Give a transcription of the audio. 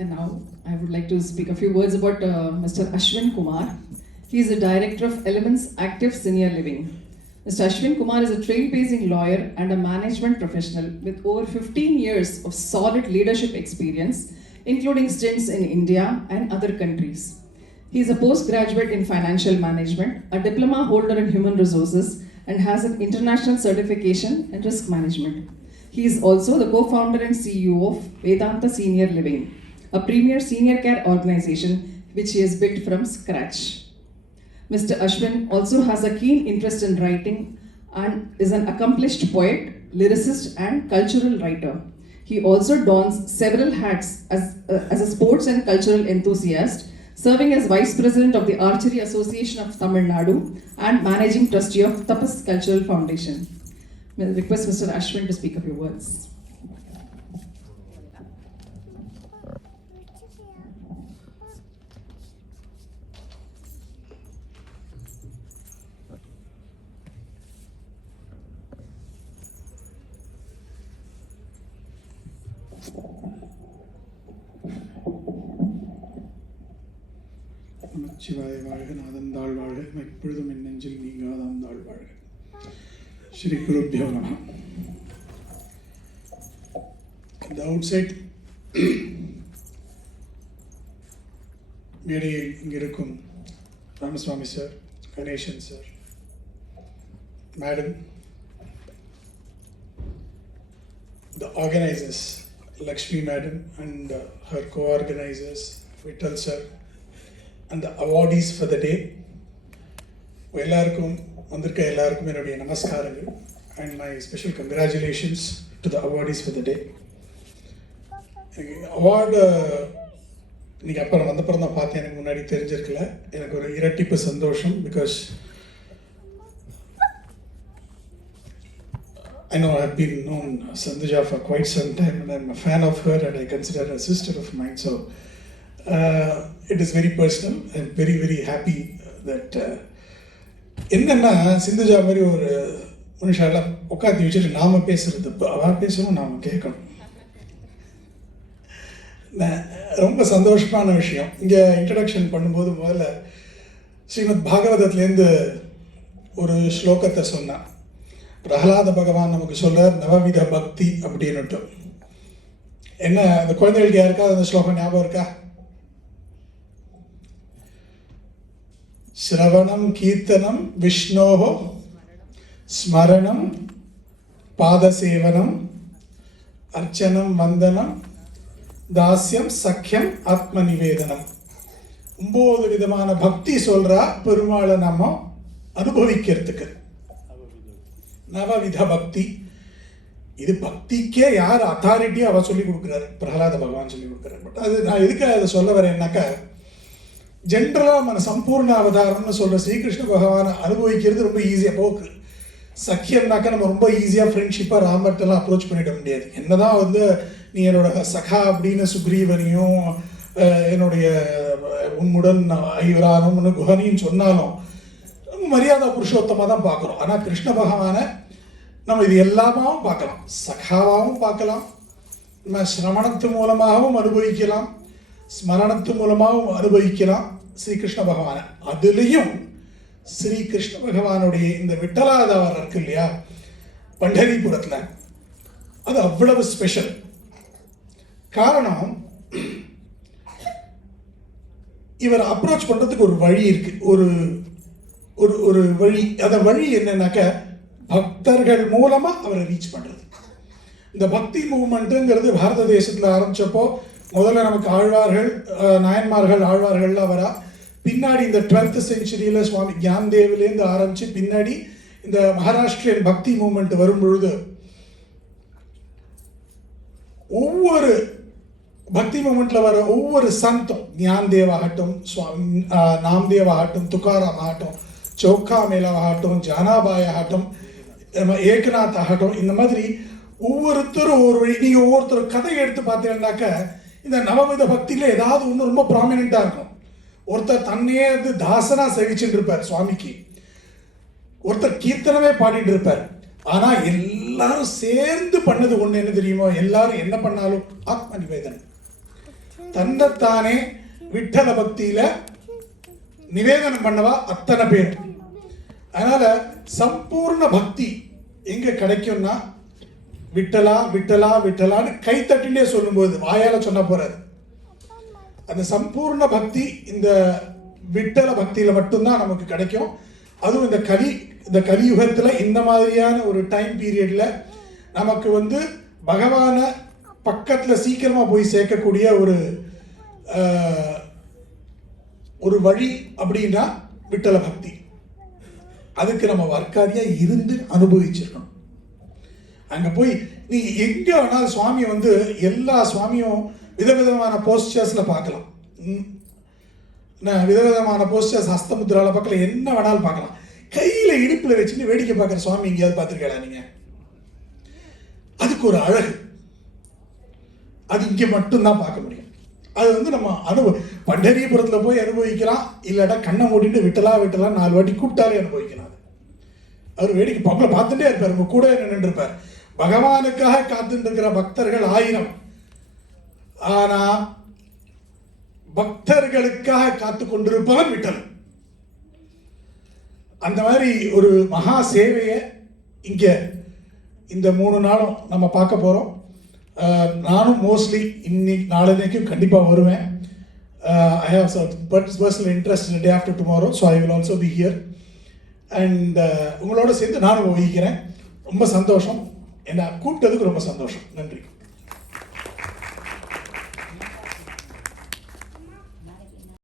And now I would like to speak a few words about Mr. Ashwin Kumar. He is the Director of Elements Active Senior Living. Mr. Ashwin Kumar is a trailblazing lawyer and a management professional with over 15 years of solid leadership experience, including stints in India and other countries. He is a postgraduate in financial management, a diploma holder in human resources, and has an international certification in risk management. He is also the co-founder and CEO of Vedanta Senior Living, a premier senior care organization which he has built from scratch. Mr. Ashwin also has a keen interest in writing and is an accomplished poet, lyricist, and cultural writer. He also dons several hats as a sports and cultural enthusiast, serving as Vice President of the Archery Association of Tamil Nadu and Managing Trustee of Tapas Cultural Foundation. May I request Mr. Ashwin to speak a few words. நமச்சிவாய வாழ்க, நாதந்தாள் வாழ்க, எப்பொழுதும் என் நெஞ்சில் நீங்காதாந்தாள் வாழ்க. ஸ்ரீ குருப்யோ நமः. At the outset, மேடையில் இங்கிருக்கும் Ramaswamy sir, Ganesan sir, madam, the organizers, Lakshmi madam and her co-organizers, Vittal sir, and the awardees for the day. எல்லாருக்கும் வந்திருக்க எல்லாருக்கும் என்னுடைய நமஸ்காரங்கள் and my special congratulations to the awardees for the day. Award இன்னைக்கு அப்புறம் வந்தப்புறம் தான் பார்த்தேன், எனக்கு முன்னாடி தெரிஞ்சிருக்கல. எனக்கு ஒரு இரட்டிப்பு சந்தோஷம். Because I know I've been known Sandhya for quite some time and I'm a fan of her and I consider her a sister of mine. So it is very personal. I'm very, very happy that என்னன்னா சிந்துஜா மாதிரி ஒரு மனுஷால உட்காந்து வச்சுட்டு நாம பேசுறது, அவ பேசணும், நாம கேட்கணும். ரொம்ப சந்தோஷமான விஷயம். இங்கே இன்ட்ரடக்ஷன் பண்ணும்போது முதல்ல ஸ்ரீமத் பாகவதத்துலேருந்து ஒரு ஸ்லோகத்தை சொன்னான். பிரகலாத பகவான் நமக்கு சொல்றார் நவவித பக்தி அப்படின்னுட்டு. என்ன அந்த குழந்தைகளுக்கு யாருக்கா அந்த ஸ்லோகம் ஞாபகம் இருக்கா? ஸ்ரவணம் கீர்த்தனம் விஷ்ணோஹோ ஸ்மரணம் பாதசேவனம் அர்ச்சனம் வந்தனம் தாஸ்யம் சக்கியம் ஆத்ம நிவேதனம். 9 விதமான பக்தி சொல்றா பெருமாளை நம்ம அனுபவிக்கிறதுக்கு. நவவித பக்தி. இது பக்திக்கே யார் அத்தாரிட்டியோ அவ சொல்லி கொடுக்குறாரு, பிரகலாத பகவான் சொல்லி கொடுக்குறாரு. பட் அது நான் எதுக்காக அதை சொல்ல வரேன்னாக்கா, ஜென்ரலாக நம்ம சம்பூர்ண அவதாரம்னு சொல்கிற ஸ்ரீகிருஷ்ண பகவானை அனுபவிக்கிறது ரொம்ப ஈஸியாக போக்கு. சக்கியம்னாக்கா நம்ம ரொம்ப ஈஸியாக ஃப்ரெண்ட்ஷிப்பாக ராமர்ட்டெல்லாம் அப்ரோச் பண்ணிட முடியாது. என்னதான் வந்து நீ என்னோட சகா அப்படின்னு சுக்ரீவனையும் என்னுடைய உன்னுடன் ஐவரானும் குஹனின்னு சொன்னாலும் மரியாதை புருஷோத்தமாக தான் பார்க்குறோம். ஆனால் கிருஷ்ண பகவானை நம்ம இது எல்லாமாவும் பார்க்கலாம், சகாவாகவும் பார்க்கலாம், நம்ம சிரவணத்து மூலமாகவும் அனுபவிக்கலாம், ஸ்மரணத்து மூலமாகவும் அனுபவிக்கலாம் ஸ்ரீகிருஷ்ண பகவானை. அதுலேயும் ஸ்ரீகிருஷ்ண பகவானுடைய இந்த விட்டலாதவர் இருக்கு இல்லையா பண்டரிபுரத்தில், அது அவ்வளவு ஸ்பெஷல். காரணம், இவர் அப்ரோச் பண்ணுறதுக்கு ஒரு வழி இருக்கு, ஒரு ஒரு ஒரு வழி. அந்த வழி என்னன்னாக்க பக்தர்கள் மூலமா அவரை ரீச் பண்றது. இந்த பக்தி மூவ்மெண்ட்டுங்கிறது பாரத தேசத்தில் ஆரம்பிச்சப்போ முதல்ல நமக்கு ஆழ்வார்கள், நாயன்மார்கள், ஆழ்வார்கள்லாம் வரா. பின்னாடி இந்த 12th centuryல சுவாமி கியான்தேவ்லேருந்து ஆரம்பிச்சு பின்னாடி இந்த மகாராஷ்டிரியன் பக்தி மூவ்மெண்ட் வரும் பொழுது ஒவ்வொரு பக்தி மூமெண்ட்ல வர ஒவ்வொரு சந்தம், ஞான்தேவ் ஆகட்டும், நாம்தேவ் ஆகட்டும், துக்காராம் ஆகட்டும், சோக்கா மேலா ஆகட்டும், ஜானாபாய் ஆகட்டும், ஏகநாத் ஆகட்டும், இந்த மாதிரி ஒவ்வொருத்தரும் ஒரு வழி. நீங்கள் ஒவ்வொருத்தரும் கதை எடுத்து பார்த்தீங்கன்னாக்க இந்த நவவித பக்தியில் ஏதாவது ஒன்று ரொம்ப ப்ராமினெண்ட்டாக இருக்கும். ஒருத்தர் தன்னையே வந்து தாசனா சேவிச்சுட்டு இருப்பார் சுவாமிக்கு, ஒருத்தர் கீர்த்தனமே பாடிட்டு இருப்பார். ஆனால் எல்லாரும் சேர்ந்து பண்ணது ஒன்று என்ன தெரியுமோ, எல்லாரும் என்ன பண்ணாலும் ஆத்ம நிவேதனம். தன்னைத்தானே விட்டல பக்தியில நிவேதனம் பண்ணவா அத்தனை பேர். அதனால சம்பூர்ண பக்தி எங்க கிடைக்கும்னா விட்டலா விட்டலா விட்டலான்னு கைத்தட்டிலே சொல்லும்போது, வாயால சொன்ன போறாது. அந்த சம்பூர்ண பக்தி இந்த விட்டல பக்தியில மட்டும்தான் நமக்கு கிடைக்கும். அதுவும் இந்த கலியுகத்துல இந்த மாதிரியான ஒரு டைம் பீரியட்ல நமக்கு வந்து பகவான பக்கத்துல சீக்கிரமா போய் சேர்க்கக்கூடிய ஒரு வழி அப்படின்னா விட்டல பக்தி. அதுக்கு நம்ம வர்க்காதியா இருந்து அனுபவிச்சிருக்கணும். அங்க போய் நீ எங்க வேணாலும் சுவாமியை வந்து எல்லா சுவாமியும் விதவிதமான போஸ்டர்ஸ்ல பார்க்கலாம். விதவிதமான போஸ்டர்ஸ் ஹஸ்தமுத்திரால பார்க்கல, என்ன வேணாலும் பார்க்கலாம். கையில இடுப்புல வச்சுட்டு வேடிக்கை பார்க்குற சுவாமி எங்கேயாவது பார்த்துருக்கா நீங்க? அதுக்கு ஒரு அழகு, அது இங்க மட்டும்தான் பார்க்க முடியும். அது வந்து நம்ம பண்டரிபுரத்தில் போய் அனுபவிக்கலாம், இல்லாட்டா கண்ணை மூடிட்டு விட்டலா விட்டலா 4 வாட்டி கூப்பிட்டாலே அனுபவிக்கலாம். அவர் வேடிக்கை பக்கல பார்த்துட்டே இருப்பார், உங்க கூட நின்று இருப்பார். பகவானுக்காக காத்துட்டு இருக்கிற பக்தர்கள் 1000, ஆனா பக்தர்களுக்காக காத்து கொண்டிருப்பவன் விட்டல். அந்த மாதிரி ஒரு மகா சேவையை இங்க இந்த 3 நாளும் நம்ம பார்க்க போறோம். நானும் மோஸ்ட்லி இன்னைக்கு நாளைக்கும் கண்டிப்பாக வருவேன். I have some personal interest day after tomorrow, so I will also be here. And உங்களோட சேர்ந்து நானும் வகிக்கிறேன். ரொம்ப சந்தோஷம், என்னை கூப்பிட்டதுக்கு ரொம்ப சந்தோஷம். நன்றி.